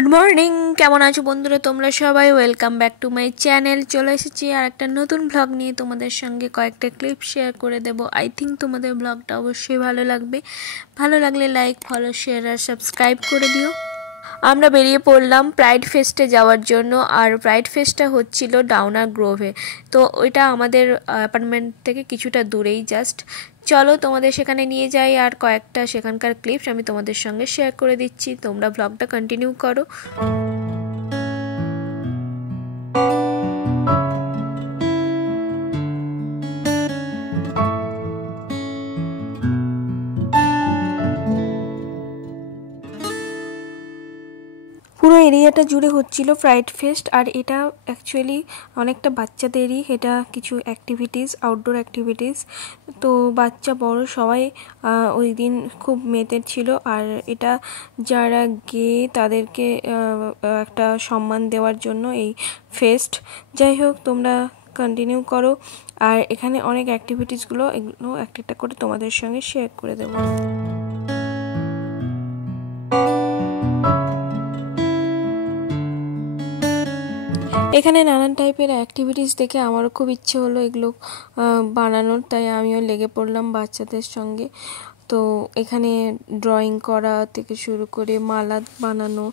Good morning, কেমন আছো বন্ধুরা তোমরা সবাই? Welcome back to my channel. চলে এসেছি আর একটা নতুন ব্লগ নিয়ে, তোমাদের সঙ্গে কয়েকটা ক্লিপ শেয়ার করে দেবো। আই থিঙ্ক তোমাদের ব্লগটা অবশ্যই ভালো লাগবে। ভালো লাগলে লাইক, ফলো, শেয়ার আর সাবস্ক্রাইব করে দিও। আমরা বেরিয়ে পড়লাম প্রাইড ফেস্টে যাওয়ার জন্য। আর প্রাইড ফেস্টটা হচ্ছিল ডাউনার গ্রোভে। তো ওইটা আমাদের অ্যাপার্টমেন্ট থেকে কিছুটা দূরেই জাস্ট। চলো তোমাদের সেখানে নিয়ে যাই, আর কয়েকটা সেখানকার ক্লিপস আমি তোমাদের সঙ্গে শেয়ার করে দিচ্ছি। তোমরা ব্লগটা কন্টিনিউ করো। পুরো এরিয়াটা জুড়ে হচ্ছিল প্রাইড ফেস্ট। আর এটা অ্যাকচুয়ালি অনেকটা বাচ্চাদেরই, এটা কিছু অ্যাক্টিভিটিস, আউটডোর অ্যাক্টিভিটিস। তো বাচ্চা বড় সবাই ওই দিন খুব মেতে ছিল। আর এটা যারা গে তাদেরকে একটা সম্মান দেওয়ার জন্য এই ফেস্ট। যাই হোক, তোমরা কন্টিনিউ করো। আর এখানে অনেক অ্যাক্টিভিটিসগুলো, এগুলো একটা একটা করে তোমাদের সঙ্গে শেয়ার করে দেবো। এখানে নানান টাইপের অ্যাক্টিভিটিস দেখে আমারও খুব ইচ্ছে হলো এগুলো বানানোর, তাই আমিও লেগে পড়লাম বাচ্চাদের সঙ্গে। তো এখানে ড্রয়িং করা থেকে শুরু করে মালা বানানো,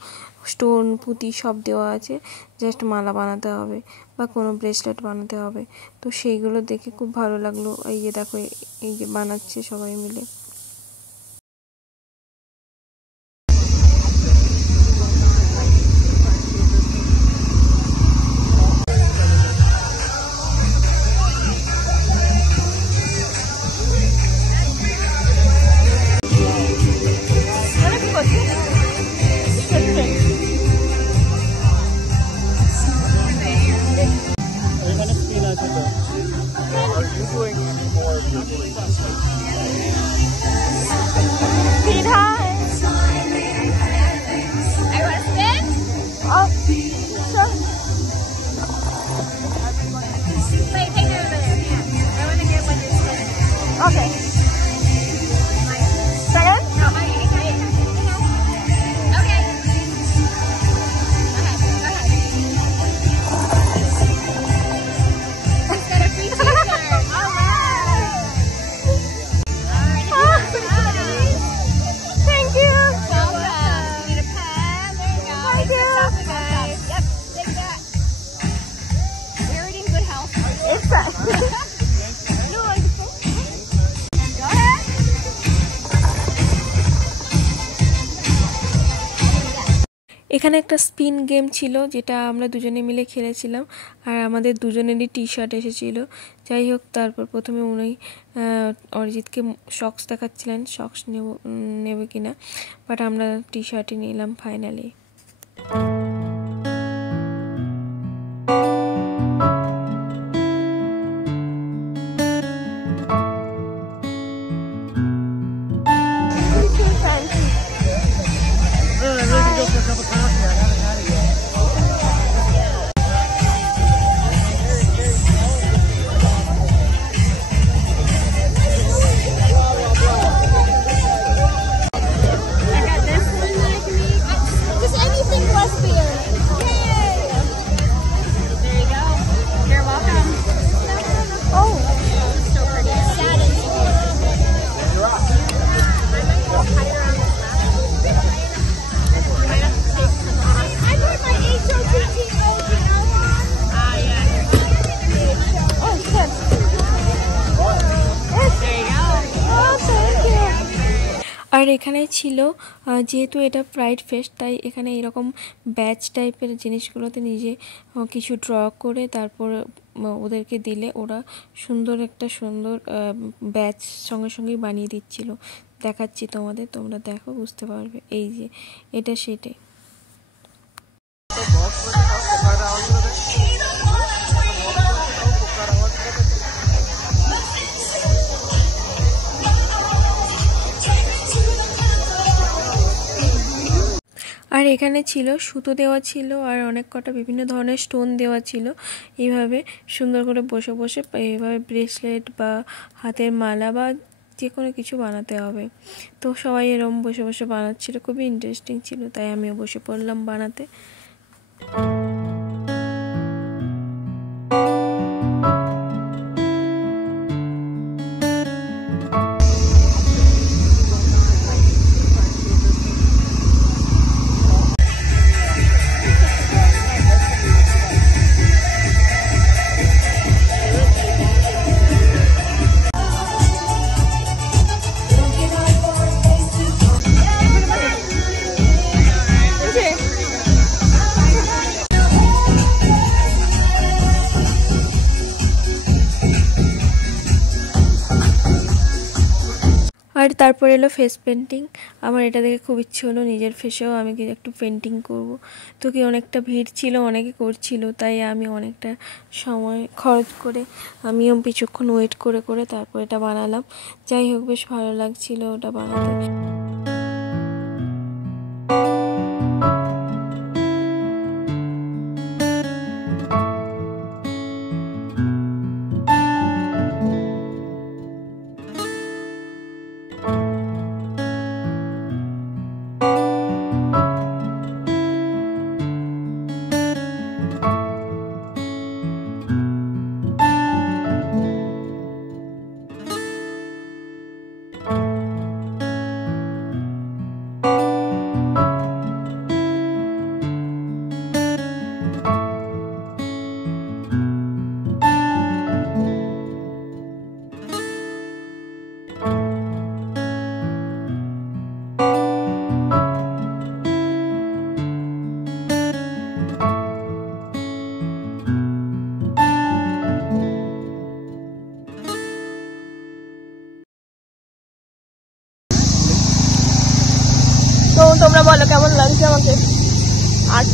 স্টোন পুঁতি সব দেওয়া আছে। জাস্ট মালা বানাতে হবে বা কোনো ব্রেসলেট বানাতে হবে। তো সেইগুলো দেখে খুব ভালো লাগলো। এই যে দেখো, এই যে বানাচ্ছে সবাই মিলে। Okay. Second? No. Okay. Go ahead. He's got a free t-shirt. All right. Thank you. Welcome. Get a pen. There you go. Thank you. Yep. Take that. Wear it in good health. It's that. এখানে একটা spin game ছিল, যেটা আমরা দুজনে মিলে খেলেছিলাম। আর আমাদের দুজনেরই টি শার্ট এসেছিলো। যাই হোক, তারপর প্রথমে উনি অরিজিৎকে শক্স দেখাচ্ছিলেন, শক্স নেবে কিনা, বাট আমরা টি শার্টই নিলাম ফাইনালি। আর এখানে ছিল, যেহেতু এটা প্রাইড ফেস্ট, তাই এখানে এরকম ব্যাচ টাইপের জিনিসগুলোতে নিজে কিছু ড্র করে তারপর ওদেরকে দিলে ওরা সুন্দর ব্যাচ সঙ্গে সঙ্গেই বানিয়ে দিচ্ছিল। দেখাচ্ছি তোমাদের, তোমরা দেখো, বুঝতে পারবে। এই যে এটা সেটাই। আর এখানে ছিল সুতো দেওয়া ছিল, আর অনেক কটা বিভিন্ন ধরনের স্টোন দেওয়া ছিল। এইভাবে সুন্দর করে বসে বসে এইভাবে ব্রেসলেট বা হাতের মালা বা যে কোনো কিছু বানাতে হবে। তো সবাই এরকম বসে বসে বানাচ্ছিল, খুবই ইন্টারেস্টিং ছিল, তাই আমিও বসে পড়লাম বানাতে। আর তারপর এলো ফেস পেন্টিং। আমার এটা দেখে খুব ইচ্ছে হলো নিজের ফেসেও আমি একটু পেন্টিং করব। তো কি অনেকটা ভিড় ছিল, অনেকে করছিল, তাই আমি অনেকটা সময় খরচ করে আমিও কিছুক্ষণ ওয়েট করে করে তারপর এটা বানালাম। যাই হোক, বেশ ভালো লাগছিল ওটা বানাতে। তো তোমরা বলো কেমন লাগছে আমাকে? Art,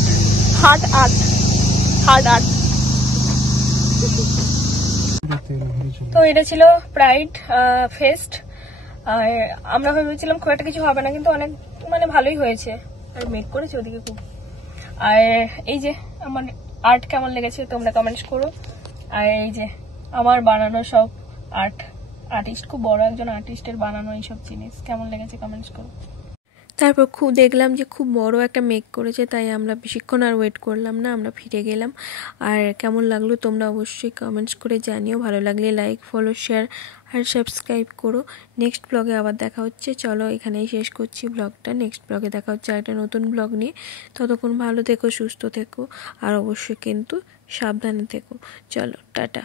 heart art, heart art. তো এটা ছিল প্রাইড ফেস্ট। আর আমরা ভেবেছিলাম খুব একটা কিছু হবে না, কিন্তু অনেক মানে ভালোই হয়েছে। আর মেক করেছে ওদিকে খুব। আর এই যে আমার আর্ট কেমন লেগেছে তোমরা কমেন্টস করো। আর এই যে আমার বানানো সব আর্টিস্ট, খুব বড় একজন আর্টিস্টের বানানো এইসব জিনিস কেমন লেগেছে কমেন্টস করো। তারপর খুব দেখলাম যে খুব বড় একটা মেক করেছে, তাই আমরা বেশিক্ষণ আর ওয়েট করলাম না, আমরা ফিরে গেলাম। আর কেমন লাগলো তোমরা অবশ্যই কমেন্টস করে জানিও। ভালো লাগলে লাইক, ফলো, শেয়ার আর সাবস্ক্রাইব করো। নেক্সট ব্লগে আবার দেখা হচ্ছে। চলো এখানেই শেষ করছি ব্লগটা। নেক্সট ব্লগে দেখা হচ্ছে একটা নতুন ব্লগ নিয়ে। ততক্ষণ ভালো থেকো, সুস্থ থেকো, আর অবশ্যই কিন্তু সাবধানে থেকো। চলো টাটা।